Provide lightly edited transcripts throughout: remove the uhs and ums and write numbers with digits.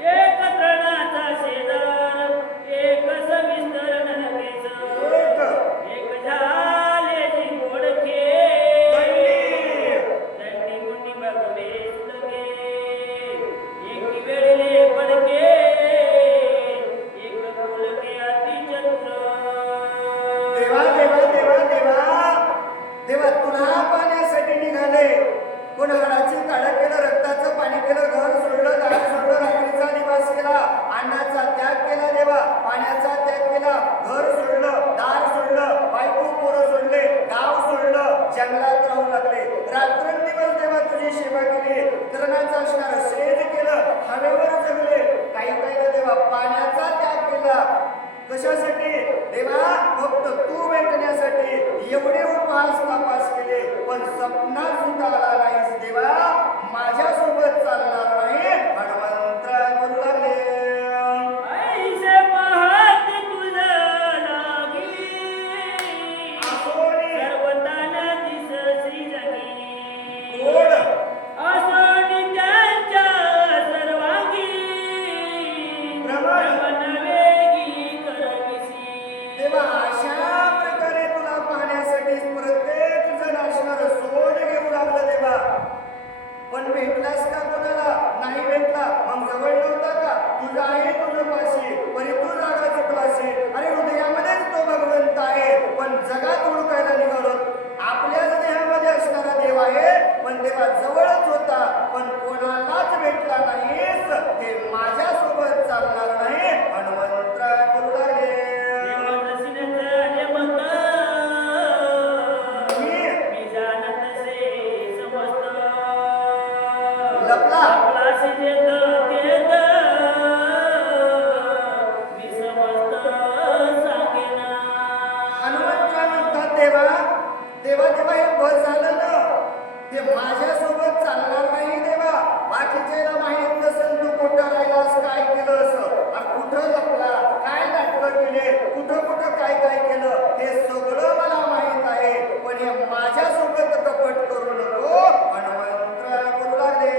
एक पण भेटलास का कोणाला? नाही भेटला. मग जवळ नव्हता का? तुझा आहे तुझं पाशी, परी तू जागा चुकलाशी. अरे हृदयामध्येच तो भगवंत आहे, पण जगात हुडकायला निघालो. आपल्याच देहामध्ये असणारा देव आहे, पण देवा जवळच होता, पण कोणालाच भेटला नाहीस. हे माझ्यासोबत चालणार नाही. हनुमंतराय बोलू लागले, लपला हनुमंतराय म्हणतात देवा देवा देवा हे बस झालं ना. ते माझ्यासोबत चालणार नाही देवा. बाकीच्याला माहित नसेल तू कुठं राहिलास, काय केलं असं, कुठं लपला, काय नाटकं केले, कुठं कुठं काय काय केलं, हे सगळं मला माहित आहे. पण हे माझ्यासोबत कपट करू नको. हनुमंतराय बोलू लागले,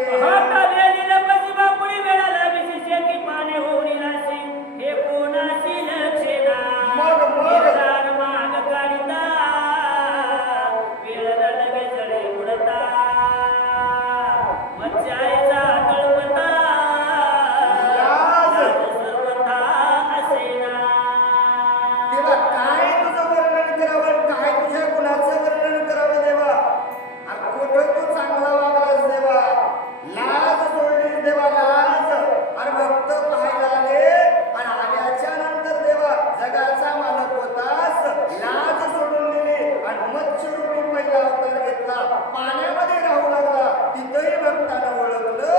पाण्यामध्ये राहू लागला. तिथंही भक्तानं ओळखलं.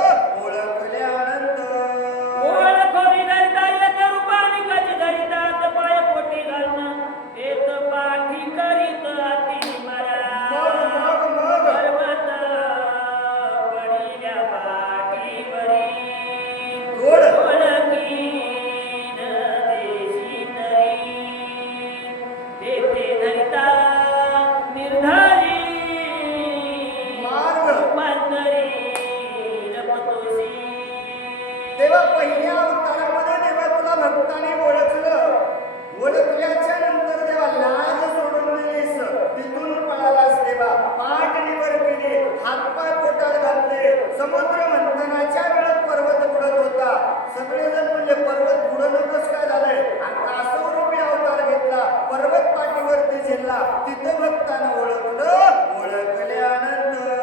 ओळखल्यानंतर तेव्हा पहिल्या अवतारामध्ये देवा तुला भक्ताने ओळखलं. ओळखल्याच्या नंतर देवा लाज सोडून दिलीस, तिथून पळालास देवा. पाठ निवर केली, हातपाय पोटात घातले. समुद्र मंथनाच्या वेळात पर्वत बुडत होता. सगळेजण म्हणजे पर्वत बुडणं कसं काय झालंय? कासवरूपी अवतार घेतला, पर्वत पाठीवरती झेलला. तिथं भक्तानं ओळखलं. ओळखल्यानंतर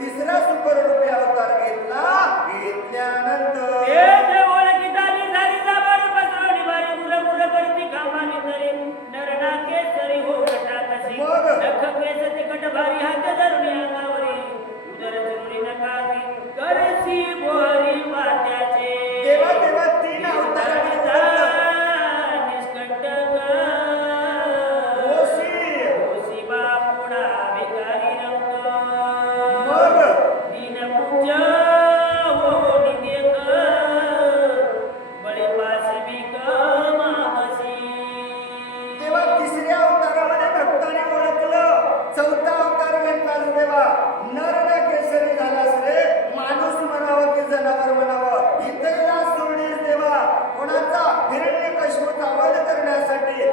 तिसरा सुपर रूपी अवतार घेतला. घेतल्यानंतर देवा देवा 3 अवतारांनी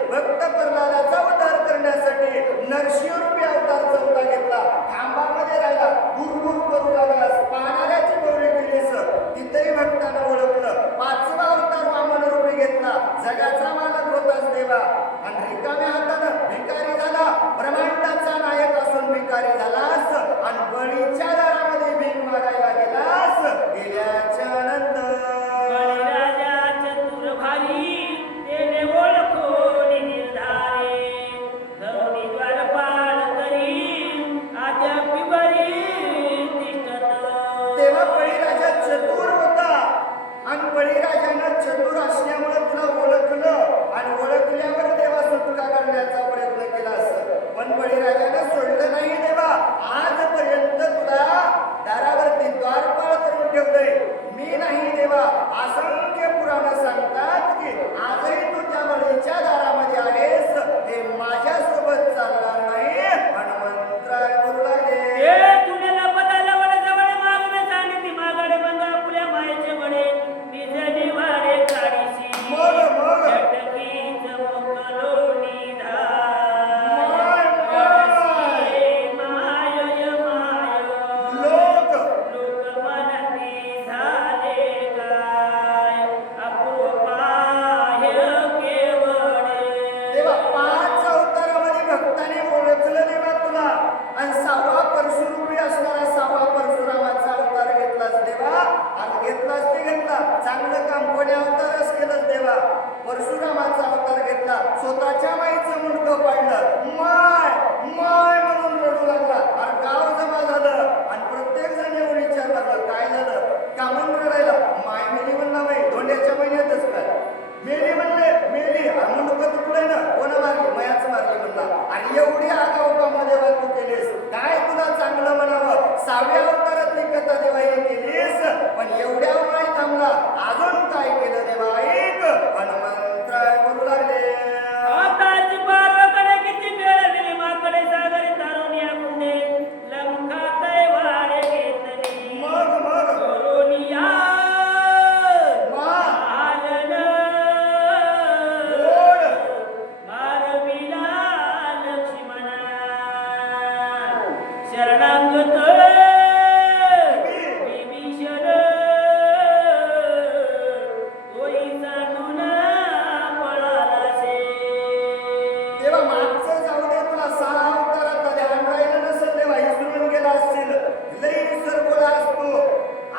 भक्त प्रल्हादाचा उद्धार करण्यासाठी नरसिंहरूपी अवतार चौथा घेतला. खांबामध्ये राहिला, गुरगुर करू लागला, पाहणाऱ्याची गौरी केलीस. तिथेही भक्तांना ओळखलं. 5वा अवतार वामन रूपी घेतला. जगाचा मालक होताच देवा, आणि रिकाम्या हातानं भिकारी झाला. ब्रह्मांडाचा नायक असून भिकारी झालास, आणि बळीच्या दारामध्ये भीक मागायला गेलास. गेल्याच्या नंतर ओळखून निर्धारे धरुणी द्वारपाल एवढी आगाऊ कामं देवा तू केलीस, काय तुला चांगलं म्हणावं. 6व्या अवतारातली कथा देवा ही केलीस, पण एवढ्यावर नाही थांबला, अजून काय केलं देवा ऐक. हनुमंतराय बोलू लागले, आताची पार्वकडे किती वेळ दिली माकडे सागरी तारुण्या कुंडे लंकातय वाडे घेतली मग करुणिया मालन गोड मारविला लक्ष्मणा शरणांगत विभीषण तोही जाणून पळालासे. तेव्हा मागचं जाऊ दे, तुला 6 अवतारात ध्यान राहिलं नसेल तेव्हा विसरून गेला असतील, लई विसरगोळा असतो.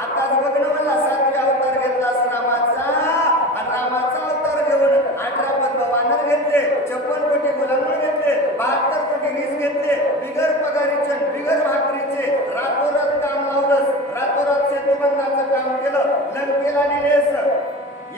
आताच बघ ना, मला 7व्या अवतार घेतलास रामाचा, आणि रामाचा अवतार घेऊन 18 पद्म वानर घेतले, 56 कोटी गुलाम घेतले, 72 कोटी वीज घेतले, बिगर पगारीचे बिगर भाकरीचे रातोरात काम लावलंस, रातोरात सेतुबंधाचं काम केलं, लंकेला नेलेस.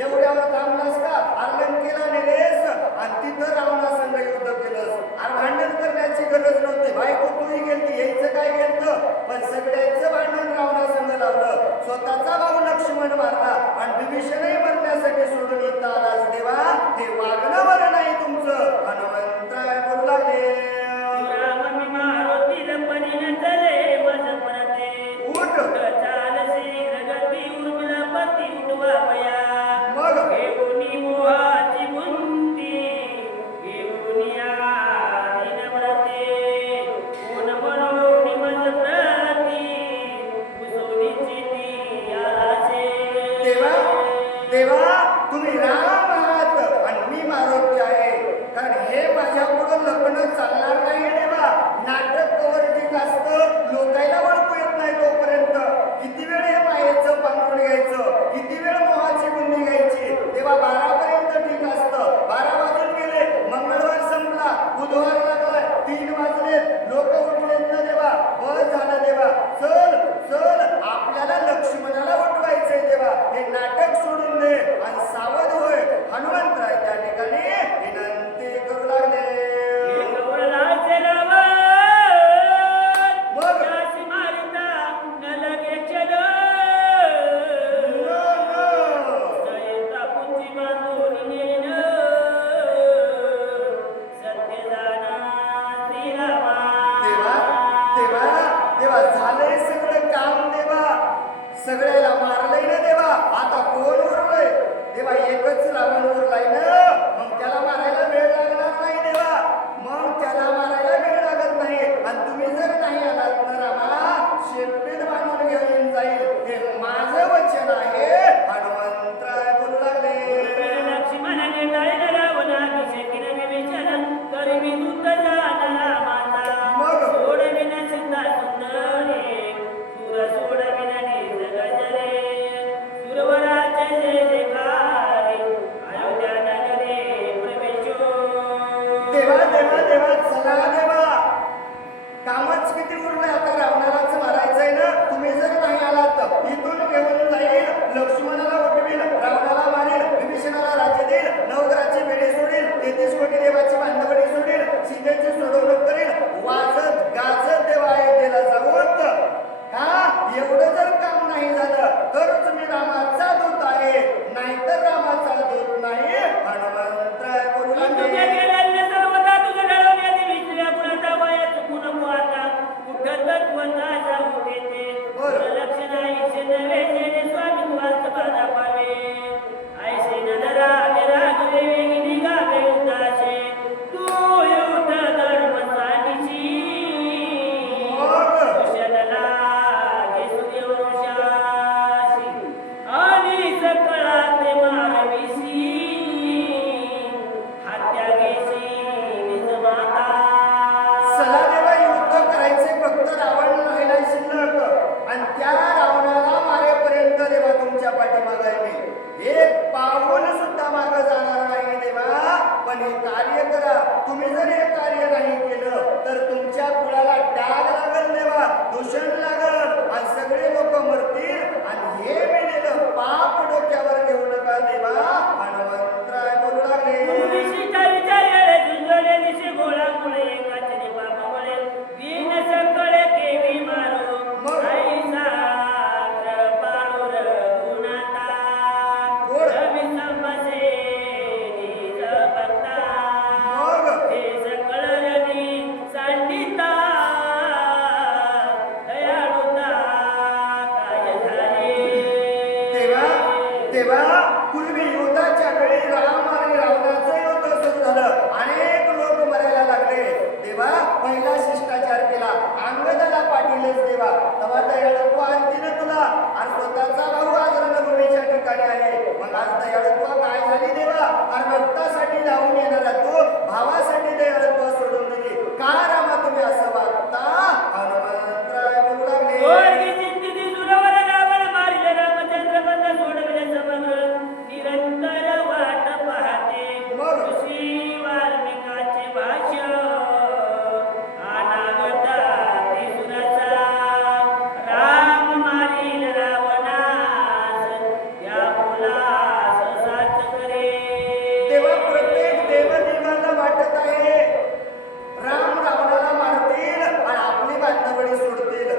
एवढ्यावर थांबलास का? लंकेला नेलेस आणि तिथं रावणासंग युद्ध केलंस. अरे भांडण करण्याची गरज नव्हती, बायको तुही गेलती, यायचं काय गेलतं, पण सगळ्यांचं भांडण रावणासंग लावलं. स्वतःचा भाऊ लक्ष्मण मारला आणि विभीषणही मरण्यासाठी सोडून इथं आलास देवा. हे वागणं बरं नाही तुमचं. हनुमंतराय बोलू लागले, रामनी मारुती लंपनी नचले मज परते उठ चालसे रगती उर्मिला पती उठवा पया मग घेऊनी मोहाची बुंदी घेऊनी आदिन व्रते कोण म्हणून मज प्रती कुसुनीची ती आलासे. देवा तुम्ही राम आहात आणि मी मारुती आहे, कारण हे माझ्या पुढं लग्न चालणार नाही देवा. नाटक कवर ठीक असतं, लोकायला ओळखू येत नाही तोपर्यंत. किती वेळ हे मायेचं पांघरुण घ्यायचं, किती वेळ मोहाची बुंदी घ्यायची. तेव्हा 12 पर्यंत ठीक असतं, 12 वाजून गेले, मंगळवार संपला, बुधवार लागलाय, 3 वाजले, लोक उठलेत ना देवा. बस झालं देवा, चल चल आपल्याला लक्ष्मणाला उठवायचंय देवा. हे नाटक सोडून दे आणि सावध होय. हनुमंतराय त्या ठिकाणी विनंती करू लागले, गौरलाचे रावण मग त्यासी मारिता न लगे चल सयता पुंजी बांधून नेन सत्यदाना श्रीरामा. देवा देवा देवा झालंय सगळं काम देवा, सगळ्याला मारलंय ना देवा. आता कोण उरलंय देवा? एकच रावण उरलाय ना, मग त्याला मारायला वेळ लागणार नाही देवा. मग त्याला मारायला वेळ लागत नाही, आणि तुम्ही जर नाही आलात ना रामा, शेपटीत बांधून घेऊन जाईल, हे माझं वचन आहे. हनुमंतराय बोलू लागले, लक्ष्मणाने टाळले रावणाची शेकीन विभीषण तरी मी दूत जाणला माझा मग सोडविन सीता सुंदरी सुर सोडविन निज गजरे सुरवराचे जय जयकारे अयोध्या नगरे प्रवेशो. देवा देवा देवा चला देवा, कामच किती उरलंय. आता रावणालाच मारायचंय ना, तुम्ही जर नाही आलात तर इथून घेऊन जाईल, लक्ष्मणाला उठवील, रावणाला मारेल, विभीषणाला राज्य देईल, नवग्रहाची बेडी सोडील, 33 कोटी देवाची बांधवडी सोडील, सीतेची सोडवणूक करेल, वाजत गाजत देवा अयोध्येला जाऊन. हा एवढं जर काम नाही झालं तर तुम्ही रामाचा दूत आहे, नाहीतर रामाचा दूत नाही. हनुमंतराय बोलू तुझ्या लागले, केलेल्या सर्वदा तुझ्या घडवण्याची विसरल्या कुणाचा वाया चुकू नको आता कुठं तत्वता जाऊ देते लक्ष नाही नवे जेणे स्वामी वास्त बाधा पावे ऐसे नजरा रागले निघाले उदासे तू युद्ध धर्मसाठीची कुशलला घे सूर्यवंशाशी आणि सकळात मारविसी हत्या घेशी निज माता. चला देवा युद्ध करायचे, फक्त रावण राहिला शिल्लक, आणि त्या रावणाला मारेपर्यंत देवा तुमच्या पाठीमागे आहे मी. एक पाऊल सुद्धा मागे जाणार नाही देवा. पण हे कार्य करा. तुम्ही जर हे कार्य नाही केलं तर तुमच्या कुळाला डाग लागल देवा, दूषण लागल, आणि सगळे लोक मरतील, आणि हे मिळेलं पाप डोक्यावर घेऊ नका देवा. हनुमंतराय बोलू लागले, विशिष्ट विचार झुंजले दिसे गोळा मुळे एकाच पहिला शिष्टाचार केला अंगदाला पाठीलेच देवा तेव्हा दयाळत्व आणखीन तुला आणि स्वतःचा भाऊ आज रणभूमीच्या ठिकाणी आहे मग आज दयाळत्व काय झाली देवा आणि भक्तासाठी धावून येणारा तू भावासाठी दयाळत्व सोडून दिली का रामा तुम्ही असं वागता हनुमंतराय बोलू लागले स्वर्गी चिंतिती सुरवर रावण मारिले रामचंद्र बंद सोडविले समग्र निरंतर वाट पाहते मग? ऋषी वाल्मिकाचे भाष्य अनागता त्रिसुराचा राम मारील रावणास या मुलास साथ करे तेव्हा प्रत्येक देवदेवाला वाटत आहे राम रावणाला मारतील आणि आपली बांधवडी सोडतील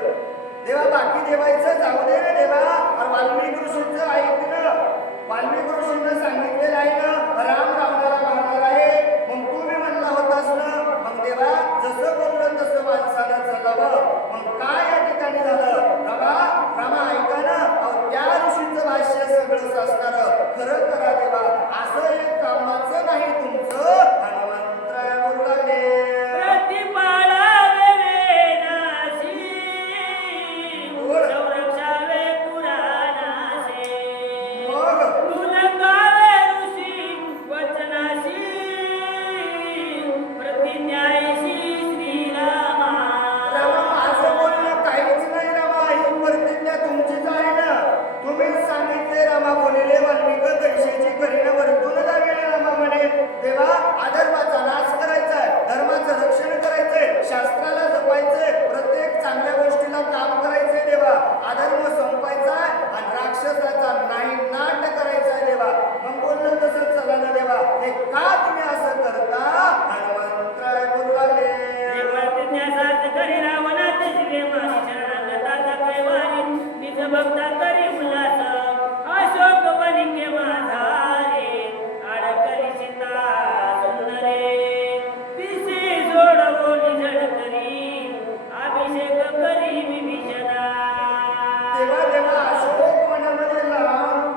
देवा बाकी देवायचं जाऊ दे रे देवा आणि वाल्मिक ऋषींचं ऐकणं वाल्मिक ऋषींना सांगितलेलं आहे ना राम रावणाला मारणार आहे मग तू मी म्हणला होतास ना मग देवा जसं बोललं तसं माणसानं चालावं मग काय या ठिकाणी झालं रामा ऐका ना अहो, त्या ऋषींचं भाष्य सगळंच असणार खरं करा देवा असं एक कामाचं नाही तुमचं हनुमंतराय बोलू लागले प्रतिपाळावे वेदासी बोल. संरक्षावे पुराणासी मग तुलंगावे ऋषी वचनासी प्रतिज्ञायसी श्रीरामा रामा माझं बोलणं काहीच नाही रामा ही प्रतिज्ञा तुमचीच आहे ना तुम्हीच सांगितले रामा बोलले वाल्मिक कैसेची करीनं वरतून जावे रामा म्हणे देवा अधर्माचा नाश करायचा धर्माचं रक्षण करायचंय शास्त्राला जपायचंय प्रत्येक चांगल्या गोष्टीला काम करायचंय देवा अधर्म संपायचा आणि राक्षसाचा नाट करायचा देवा मग बोललं तसंच चला ना देवा हे का तुम्ही असं करता हनुमंतराय बोलू लागले प्रतिज्ञासार्थ करी रावणाचे दिवे मारी शरणागताचा कैवारी निज भक्ता करी उल्हास अशोक वनिके माझारे अडकरी सीता सुंदरे तिसे जोडवो निजड करी अभिषेक करी विभीषणा देवा देवा अशोक वनामध्ये लहान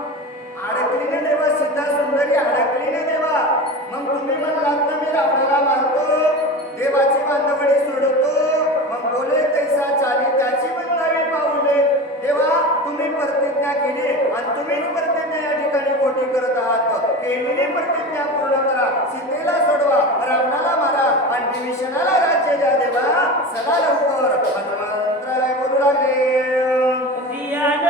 अडकलीने देवा सीता सुंदरी अडकलीने देवा मग तुम्ही म्हणलात ना मी रावणाला मारतो देवाची बांधवडी सोडतो मग बोले तैसा चाली त्याची बंधावी पाऊले देवा तुम्ही प्रतिज्ञा केली आणि तुम्हीच प्रतिज्ञा या ठिकाणी खोटी करत आहात केलेली प्रतिज्ञा पूर्ण करा सीतेला सोडवा रावणाला मारा आणि विभीषणाला राज्य द्या देवा सदा लवकर हनुमंतराय बोलू लागले जियान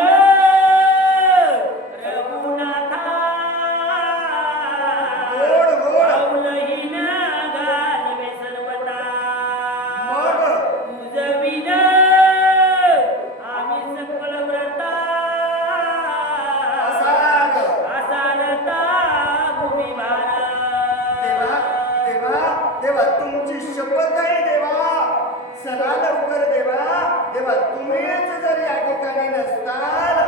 रघुनाथा गोड गोड पाऊलहीन घालवे सर्वदा मग तुझविन आम्ही सकळ व्रता असालता भूमी देवा देवा देवा तुमची शपथ आहे देवा सदा लवकर देवा देवा तुम्हीच जर या ठिकाणी नसताल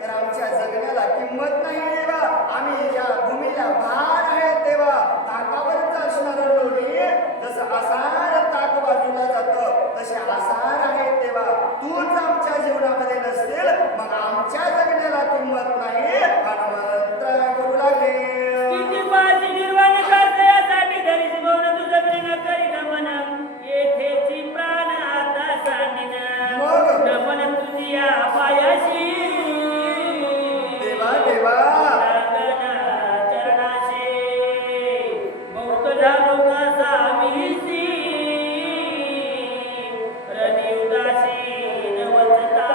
तर आमच्या जगण्याला किंमत नाही देवा आम्ही या भूमीला भार आहेत देवा ताकावरच असणार लोणी जसं आसार ताक बाजूला जातं तसे आसार आहेत देवा तूच आमच्या जीवनामध्ये नसतील मग आमच्या जगण्याला किंमत नाही हनुमंतराय बोलू लागले किती पाची निर्वाण करते यासाठी धरीच मौन तुझं विन करी गमन येथेची प्राण आता सांगिन मग? गमन तुझिया पायाशी देवा देवा चरणाशी मौत झालो कसा मिरीसी रनिउदासी नवचता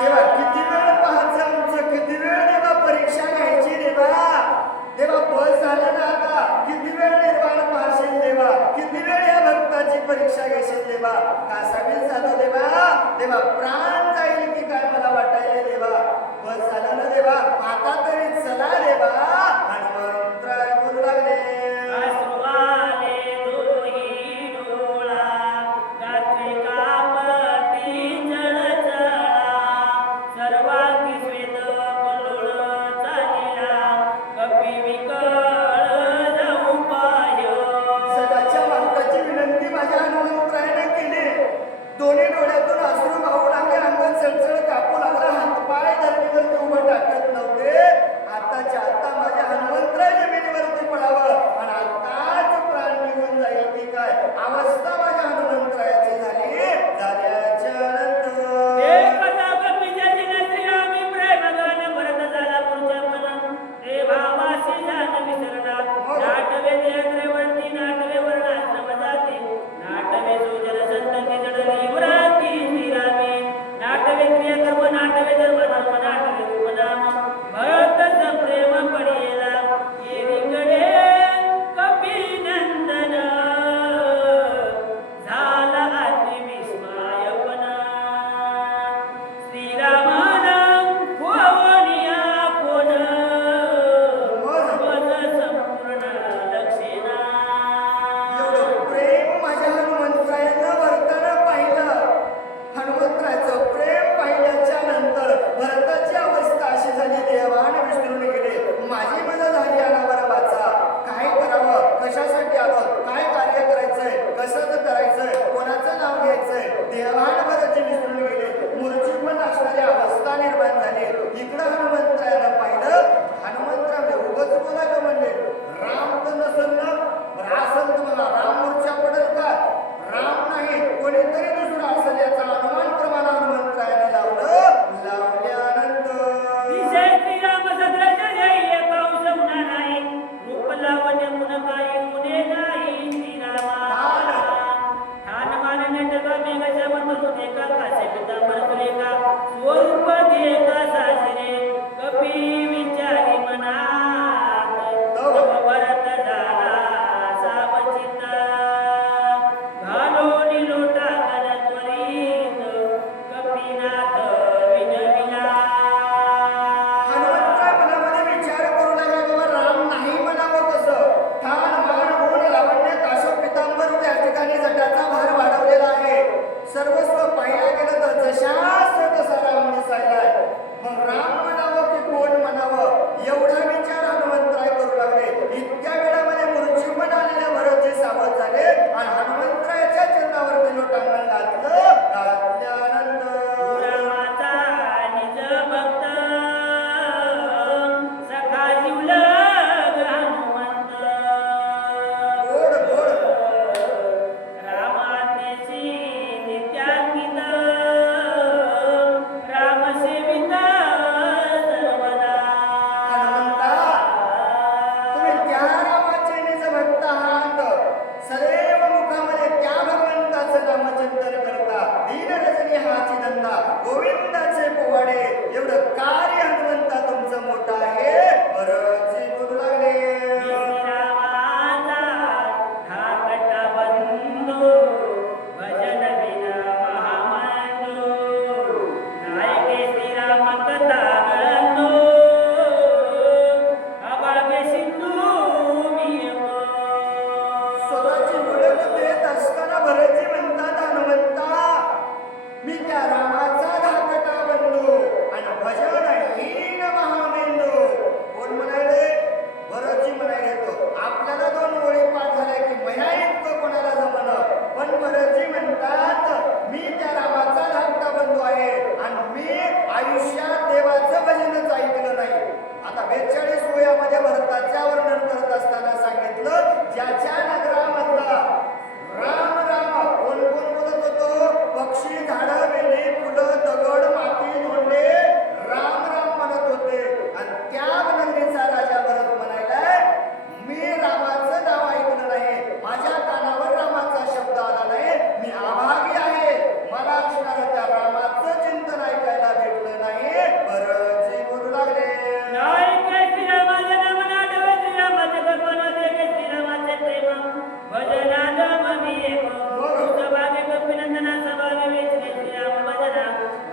देवा किती वेळ पाहायचं आमचं किती वेळ देवा परीक्षा घ्यायची देवा देवा बस झालं ना आता किती वेळ निर्वाण पाहशील देवा किती वेळ या भक्ताची परीक्षा घेशील देवा कासावीस झालं देवा देवा प्राण जाईल की काय मला वाटायला देवा बस झालं ना देवा आता तरी चला देवा हनुमंतराय बोलू लागले आसुवाले दोही डोळा गात्रे कापती जळजळा सर्वांगी स्वेद कल्लोळ चालिला कपी विकळ जाऊ पाय सदाच्या मालकाची विनंती माझ्या हनुमंतरायाने केली दोन्ही डोळ्यातून अश्रू वाहू लागले अंगात चळचळ कापू लागला हातपाय धरणीवरती उभं टाकत नव्हते आताच्या आता माझ्या हनुमंतराय जमिनीवरती पडावं आणि आताच प्राण निघून जाईल की काय अवस्था माझ्या गोविंदाचे पोवाडे एवढं कार्य हनुमंता तुमचं मोठं आहे बरंच बोलू लागले श्रीरामाचा धाकटा बंधू भजन विना महामानू नायके श्रीराम कथा गणू अभागे सिंधू मियमो स्वतःची ओळख देत असताना भरतजी म्हणतात हनुमंता मी त्या रामाचा धाकटा बनलो आणि भजन हीन महामेंदू कोण म्हणाले भरतजी म्हणाले तो आपल्याला दोन ओळी पाठ झाल्या की मया इतकं कोणाला जमलं पण भरतजी म्हणतात मी त्या रामाचा धाकटा बनलो आहे आणि मी आयुष्यात देवाचं भजनच ऐकलं नाही आता 42 ओळ्यामध्ये भरताच्या वर्णन करत असताना सांगितलं ज्याच्या नगरामधला राम राम कोण कोण बोलत होतो पक्षी झाडं वेली फुलं दगड माती धोंडे राम राम म्हणत होते आणि त्या नगरीचा राजा भरत म्हणायलाय मी रामाचं नाव ऐकलं नाही माझ्या कानावर रामाचा शब्द आला नाही मी अभागी आहे मला असणारं त्या रामाचं चिंतन ऐकायला भेटलं नाही भरतजी बोलू लागले नायके श्रीरामाचे नाम नाटवे श्रीरामाचे कल्पना देखे श्रीरामाचे प्रेम भजनाद ममी एक सभागे गोपीनंदना सभागे वेचले श्रीराम भजना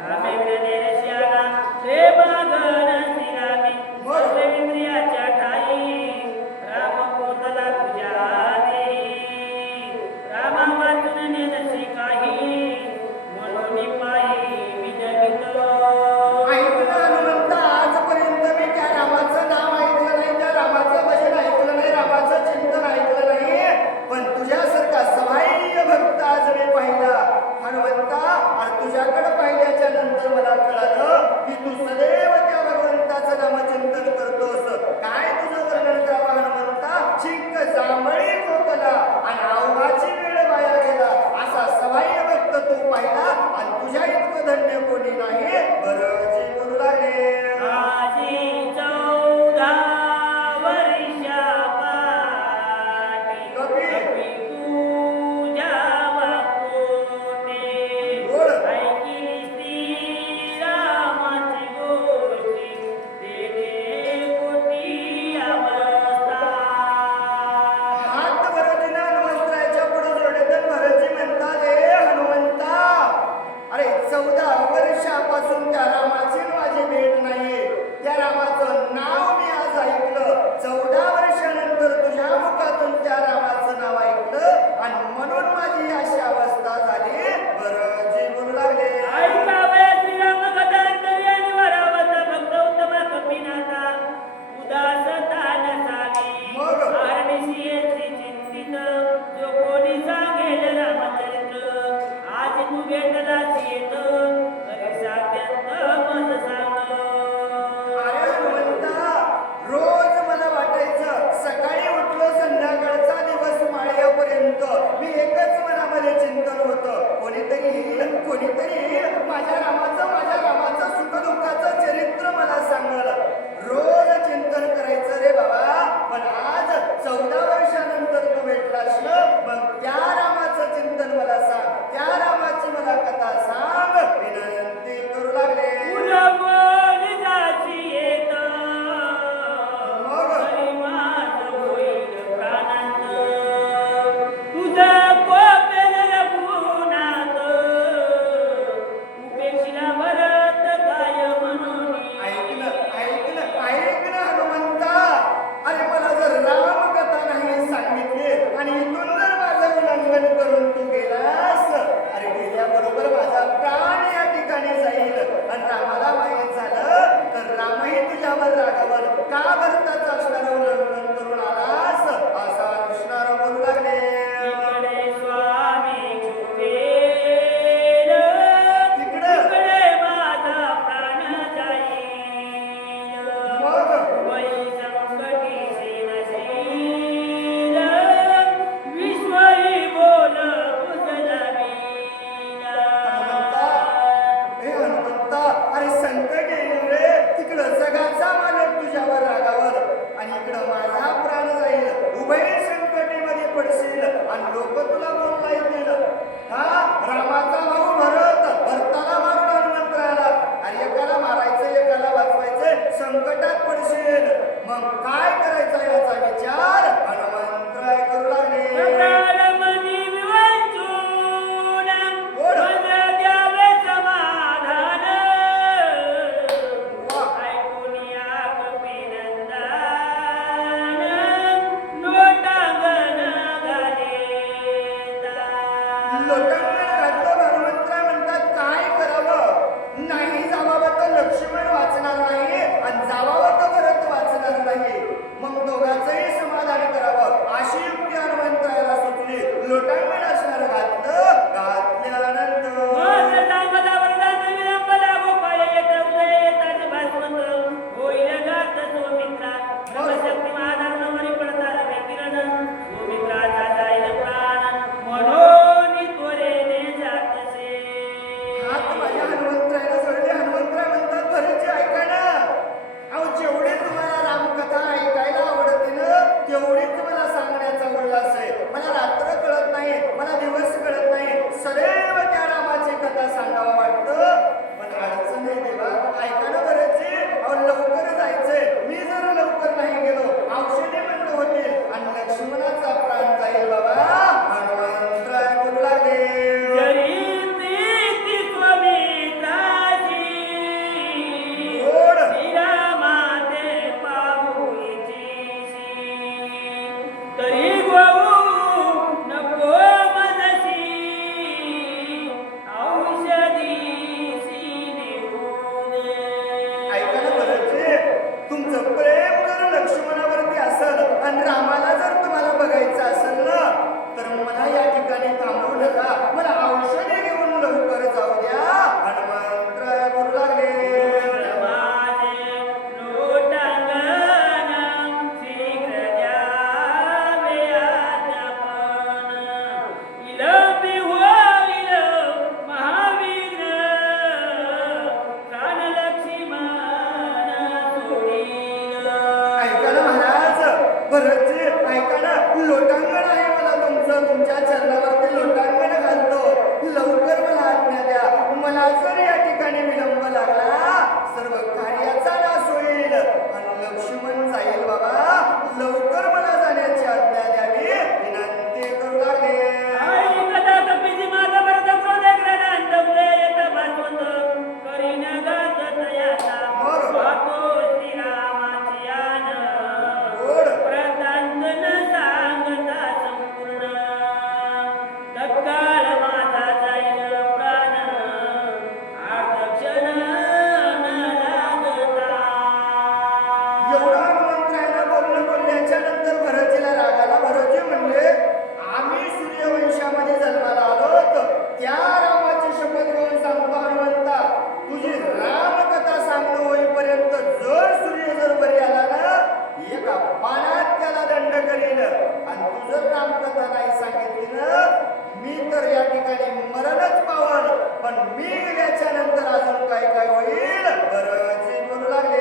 रामे विनय श्याला प्रेम गण श्रीरामी सर्व इंद्रियाच्या ठाई राम पोतला तुझ्या देही रामा वाचून नेनसी काही म्हणून पायी विजगितो ऐकलं हनुमंत आजपर्यंत मी त्या रामाचं नाव ऐकलं नाही त्या रामाचं भजन ऐकलं नाही रामाचं चिंतन ऐकलं नाही पण तुझ्यासारखा सहाय्य भक्त आज मी पाहिला हनुमंता आणि तुझ्याकडे पाहिल्याच्या नंतर मला कळालं की तू सदैव त्या भगवंताचं नामचिंतन करतोस काय तुझं वर्णन करावं हनुमंता चिंक जांभळी कोकला आणि अवघाची वेळ वाया गेला असा सहाय्य भक्त तू पाहिला आणि तुझ्या इतकं धन्य कोणी नाही भरतजी बोलू लागले आजी 14 वर्षा पाटी कपी तुझ्या वाकोटे ऐकिली श्रीरामाची गोष्टी तेने कोटी अवस्था हात भरतीनं हनुमंतराच्या पुढे जोडले तर भरतजी म्हणतात हे हनुमंता अरे 14 वर्षापासून त्या रामाची माझी भेट नाही त्या रामाचं नाव मी आज ऐकलं 14 वर्षानंतर तुझ्या मुखातून त्या रामाचं नाव ऐकलं आणि म्हणून माझी अशी अवस्था झाली भरतजी बोलू लागले ऐकावे श्रीराम कथा अंतर्यामी वरावत भक्त उत्तम कपिनाथा उदासता नसावी मग? आरनिशी येथे चिंतित जो कोणी सांगेल रामचरित्र आज तू भेटलास येत तरी सात्यंत मज सांग अरे हनुमंता रोज मला वाटायचं सकाळी उठलो संध्याकाळचा दिवस माळ्यापर्यंत मी एकच मनामध्ये चिंतन होतं कोणीतरी येईल माझ्या रामाचं सुखदुःखाचं चरित्र मला सांगल रोज चिंतन करायचं रे बाबा पण आज 14 वर्षानंतर तू भेटलास ना मग त्या रामाचं चिंतन मला सांग त्या रामाची मला कथा सांग विनंती करू लागले उलवली जाची येत मग? परिमाण होईल प्राणांत तुझा कोपेल रघुनाथ लोटांगण घातलं. हनुमंतराय म्हणतात काय करावं, नाही जावावं तर लक्ष्मण वाचणार नाही आणि जावावं तर भरत वाचणार नाही, मग दोघांचंही समाधान करावं अशी युक्ती हनुमंतरायाला सुचली. लोटांगण असणार घातलं. घातल्यानंतर हात माझ्या हनुमंतरायाला जोडले. हनुमंतराय म्हणतात भरतजी ऐका ना, अहो जेवढी तुम्हाला रामकथा ऐकायला आवडते ना तेवढीच मला सांगण्याचा उल्हास आहे. मला रात्र कळत नाही, मला दिवस कळत नाही, सदैव त्या रामाची कथा सांगावं वाटतं. पण अडचण आहे देवा, ऐका ना भरतजी, अहो लवकर जायचंय. मी जर लवकर नाही गेलो औषधे बंद होतील आणि लक्ष्मणाचा प्राण जाईल बाबा. हनुमंतराय बोलू लागले. गोड. ऐका ना भरतजी, तुमचं प्रेम जर लक्ष्मणावरती असेल आणि रामाला जर तुम्हाला बघायचं असेल ना तर मला या ठिकाणी थांबवू नका. मला औषधे घेऊन लवकर जाऊ द्या. हनुमंतराय बोलू लागले. ऐका ना महाराज, भरतजी ऐका ना, लोटांगण आहे मला तुमचं, तुमच्या चरणावरती लोटांगण घालतो. लवकर मला आज्ञा द्या. मला जर या ठिकाणी विलंब लागला सर्व कार्याचा नाश होईल आणि लक्ष्मण जाईल बाबा. लवकर मला जाण्याची आज्ञा द्यावी विनंती करू लागले. गोड. एवढं हनुमंतरायानं बोलल्याच्या नंतर भरतजीला राग आला. भरतजी म्हणले आम्ही सूर्यवंशामध्ये जन्माला आलो, त्या रामाची शपथ घेऊन सांगतो हनुमंता, तुझी रामकथा सांगणं होईपर्यंत जर सूर्य जर बरी आला ना एका बाणात त्याला दंड करीन. आणि तू जर रामकथा नाही सांगितली ना मी तर या ठिकाणी मरणच पावन. पण मी गेल्याच्या नंतर अजून काय काय होईल. भरतजी बोलू लागले.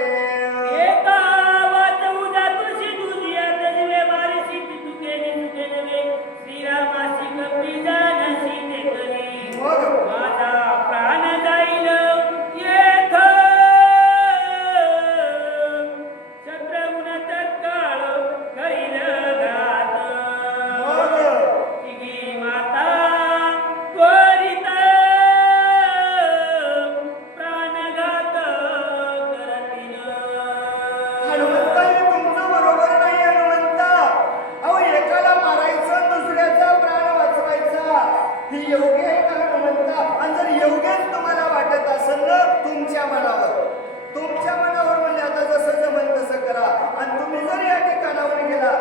योग्य आहे का हनुमंता. आणि जर योग्यच तुम्हाला वाटत असेल ना तुमच्या मनावर म्हणजे आता जसं जमन तसं करा. आणि तुम्ही जर या ठिकाणावर गेला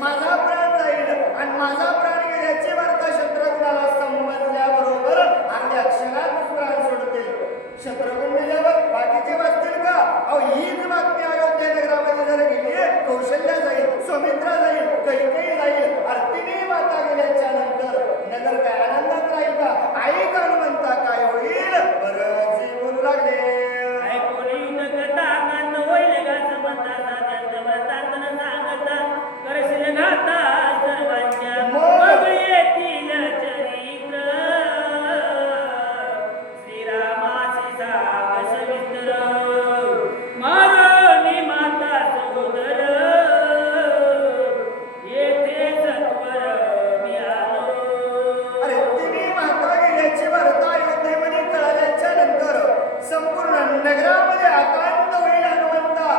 माझा प्राण जाईल आणि माझा प्राण गेल्याची वार्ता शत्रुघ्नाला समजल्याबरोबर अर्ध्या क्षणात प्राण सोडतील. शत्रुघ्न मेल्यावर बाकीचे वाचतील का. अहो हीच बातमी अयोध्या नगरामध्ये जर गेली कौशल्या जाईल, सुमित्रा जाईल, कैकेयी जाईल, अर्तिनी माता गेल्याच्या नंतर नगर काय आनंदात राहील का. आई का म्हणता काय होईल. भरतजी बोलू लागले. संपूर्ण नगरामध्ये आकांत होईल हनुमंता.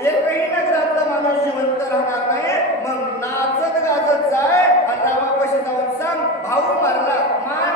एकही नगरातला माणूस जिवंत राहणार नाही. मग नाचत गाजत जाय आणि रामापाशी जाऊन सांग भाऊ मारला, मान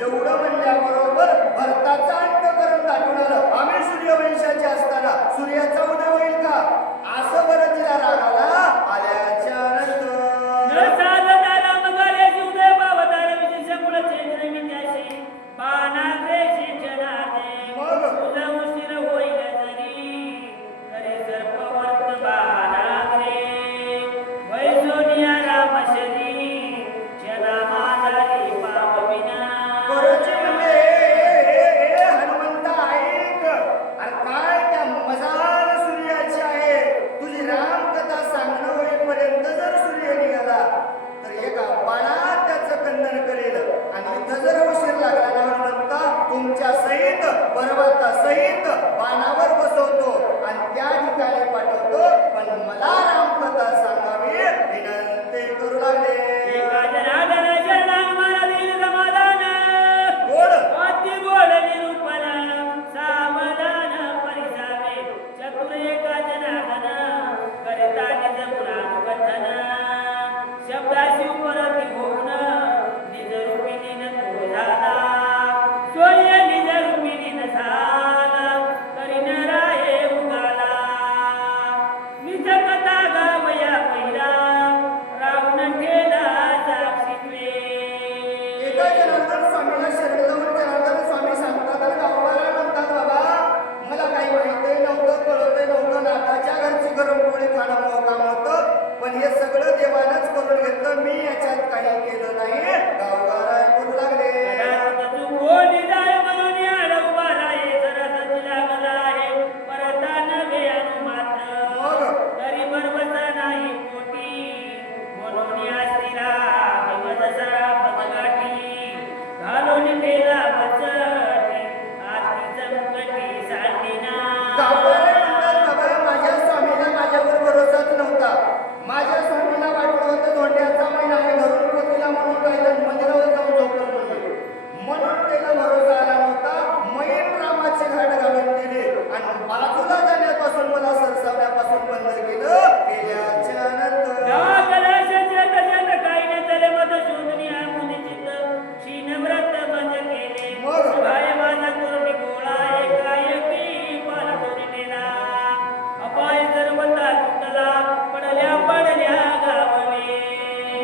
एवढं म्हणल्याबरोबर भरताचा अंतःकरण दाटून आलं. आम्ही सूर्यवंशाचे असताना सूर्याचा उदय होईल का असं बरं तिला राग आला. आल्याच्या नंतर न साधता रामकार्याची उदय पावतार विशेष कुलचेंद्र मी त्याशी बाणाग्रे शिक्षणार्थे मग? तुझा उशीर होईल जरी तरी सर्पवर्त बाणाग्रे वैसोनिया रामशरी क्षणा माधारी पावविना बरोची म्हणले हे हनुमंता ऐक. अरे काय त्या मजाल सूर्याची आहे. तुझी रामकथा सांगणं होईपर्यंत जर सूर्य निघाला तर एका बाणात त्याचं खंडन करेल. आणि इथं जर उशीर लागला ना हनुमंता तुमच्या सहित पर्वता सहित बाणावर बसवतो आणि त्या ठिकाणी पाठवतो. पण मला रामकथा सांगावी विनंती करू लागले. एका जनार्दन शरणां मला देईल समाधान गोड अति गोड निरूपण सावधान परिसावे चतुर एका जनार्दन करता निज गुणानुकथन शब्दाशी परती होऊन निज रूपिणी न तो झाला सोय निज रूपिणी न झाला तरी न राहे उगाला निज कथा गावया पहिला रावण ठेला साक्षीत्वे एका जनार्दन स्वामीला शरण जाऊन जनार्दन स्वामी सांगतात आणि गावाला म्हणतात बाबा मला काही माहिती नव्हतं कळतही नव्हतं. नाथाच्या घरची गरम पोळी खाणं काम होतं. पण हे सगळं देवानच करून घेतलं. मी याच्यात काही केलं नाही. गावगारा करू लागले. मग गावगारे म्हणतात बाबा माझ्या स्वामीला माझ्यावर भरोसाच नव्हता. माझ्या स्वामीला वाटलं होतं धोंड्याचा महिना आहे घरून पोतीला म्हणून राहिलं मंदिरावर जाऊन झोपलं म्हणजे. म्हणून त्याला भरोसा आला नव्हता. मैन रामाची घाट घालून दिली आणि बाजूला जाण्यापासून मला सरसावण्यापासून बंद केलं. केल्याच्या नंतर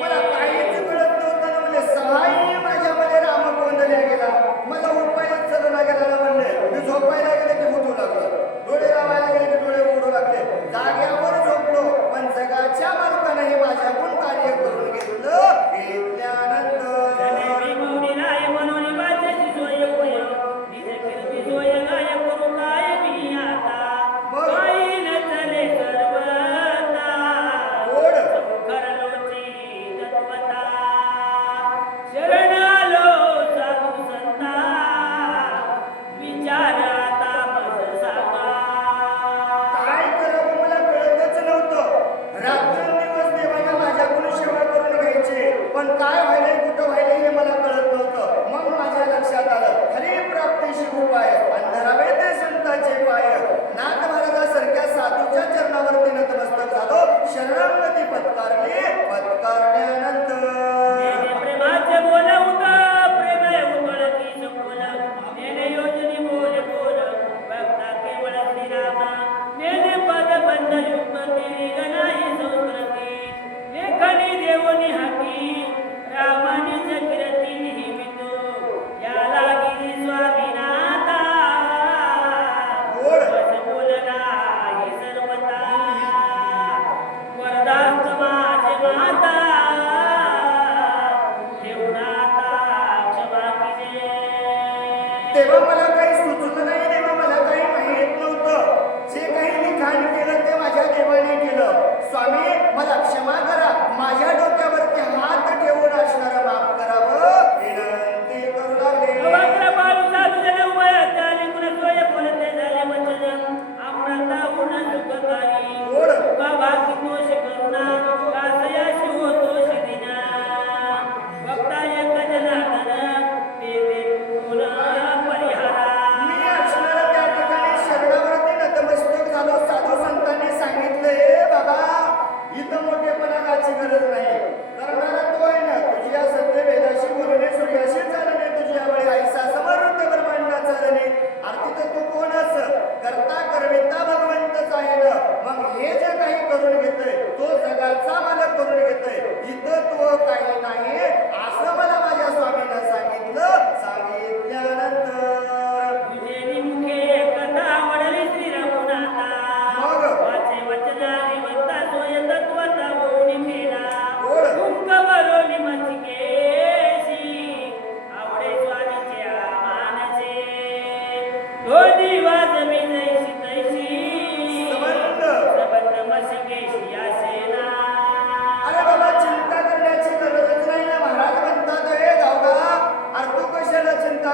मला काहीच कळत नव्हतं ना. म्हणजे सहाय्य माझ्यामध्ये राम गोंधळल्या गेला. मला उपायच चलना गेला ना. म्हणले मी झोपायला गेले की उठू लागलं. डोळे लावायला गेले की डोळे उडू लागले. जाग्यावर झोपलो पण जगाच्या मालकाने हे माझ्याकडून कार्य करून घेतलं. घेतल्यानंतर गोड शरणालो साधू संता विचार आता मज सांगा काय करावं मला कळतच नव्हतं. रात्रंदिवस देवाला माझ्याकडून सेवा करून घ्यायची. पण काय व्हायलंय कुठं व्हायलंय हे मला कळत नव्हतं. मग माझ्या लक्षात आलं हरिप्राप्तीशी उपाय आणि धरावे ते संतांचे पाय. नाथ महाराजासारख्या साधूच्या चरणावरती नतमस्तक झालो. शरणागती पत्कारली. पत्कारल्यानंतर प्रेमाचे बोल उदा प्रेम उकळती सकोल नेने योजनी बोल बोल भक्ता केवळ श्रीराम नेने पद बंद युक्ती गणाई संस्कृती लेखनी देवनी हाती रामानी जकिरती निहिमितो या लागी स्वामीनाथा गोड बोलना ही सर्वता वरदास्त माझे माता तेव्हा मला काही सुचलं नाही. तेव्हा मला काही माहित नव्हतं. जे काही लिखाण केलं ते माझ्या देवाने केलं. स्वामी मला क्षमा करा. माझ्या डोक्यावरती हात ठेवून असणारं माफ करावं विनंती करू लागले. गोड भक्ता एक जनार्दन ते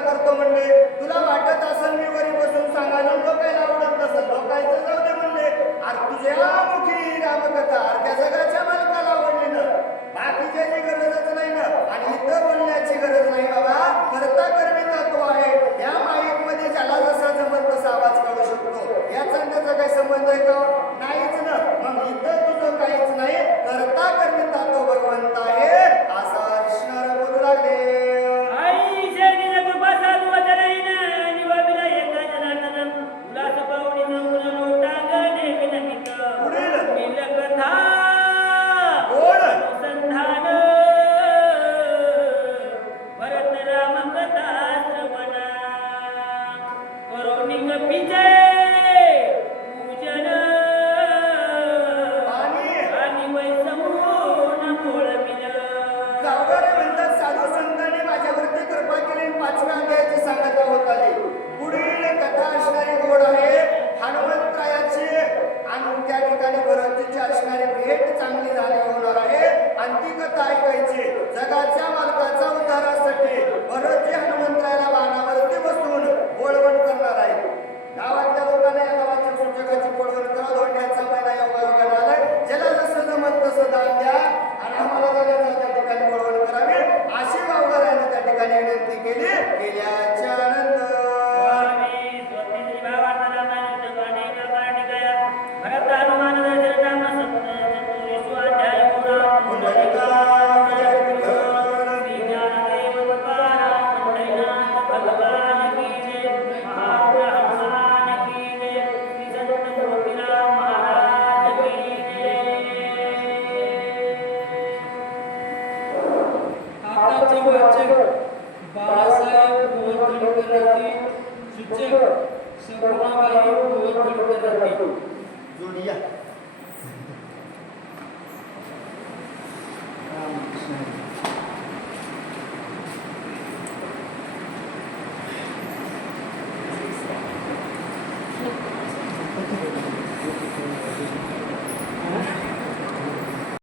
करतो म्हणले. तुला वाटत असेल मी वरी बसून सांगायला लोकायला आवडत नसेल, लोकायचं जाऊ दे म्हणले. अरे तुझ्या मुखी रामकथा अर्ध्या जगाच्या मालकाला आवडली ना, बाकीच्याची गरजच नाही ना. आणि इथं बोलण्याची गरज नाही बाबा, करता कर्मी तत्व आहे. या माईक मध्ये ज्याला जसं जमत तसा आवाज काढू शकतो. याचा आणि त्याचा काही संबंध आहे का? नाहीच ना. मग इथं तुझं काहीच नाही, करता कर्मी तत्व भगवंत आहे असा कृष्ण बोलू लागले. आई शेतीला कृपा साधू वचनाईना निवाविला एका जनार्दन उल्हास पावडीनं मुलं नोटा गणे विनमित पुढील नीलकथा कोण? अनुसंधान भरत राम कथा श्रवणा करोनिक विजय पूजन आणि वैसमून मोळविल. गावगाडी म्हणतात साधू संतांनी माझ्यावरती कृपा केली. 5व्या अध्यायाची सांगता होत आली. पुढील कथा असणारी गोड आहे हनुमंतरायाची, आणि त्या ठिकाणी भरतीची असणारी भेट चांगली झाली होणार आहे. आणि ती कथा ऐकायची. जगाच्या मालकाचा उद्धारासाठी भरतजी हनुमंतरायाला बाणावरती बसून बोळवण करणार आहे. गावातल्या लोकांना या गावाच्या सुजगाची बोळवण करा. धोंड्याचा महिना योगायोगाला आलाय. ज्याला जसं जमत तसं दान द्या आणि आम्हाला जाण्याचा त्या ठिकाणी बोळवण करावी अशी गावकऱ्याने त्या ठिकाणी विनंती केली. केल्याच्या नंतर स्वामी स्वतिश्री भावार्थ रामायण गाणे कर्णिकाया भरत हनुमान दशरथ राम सप्तशती स्वाध्याय पुरा पुंडलिका जय विठ्ठल. श्री ज्ञानदेव तुकाराम पंढरीनाथ भगवान की जय. महाप्रहसान की जय. श्री संत मोतीराम महाराज की जय. आताचे वाचक बाळासाहेब गोवर्धनकरांनी, सूचक सगुणाबाई गोवर्धनकरांनी. जोडिया Thank you.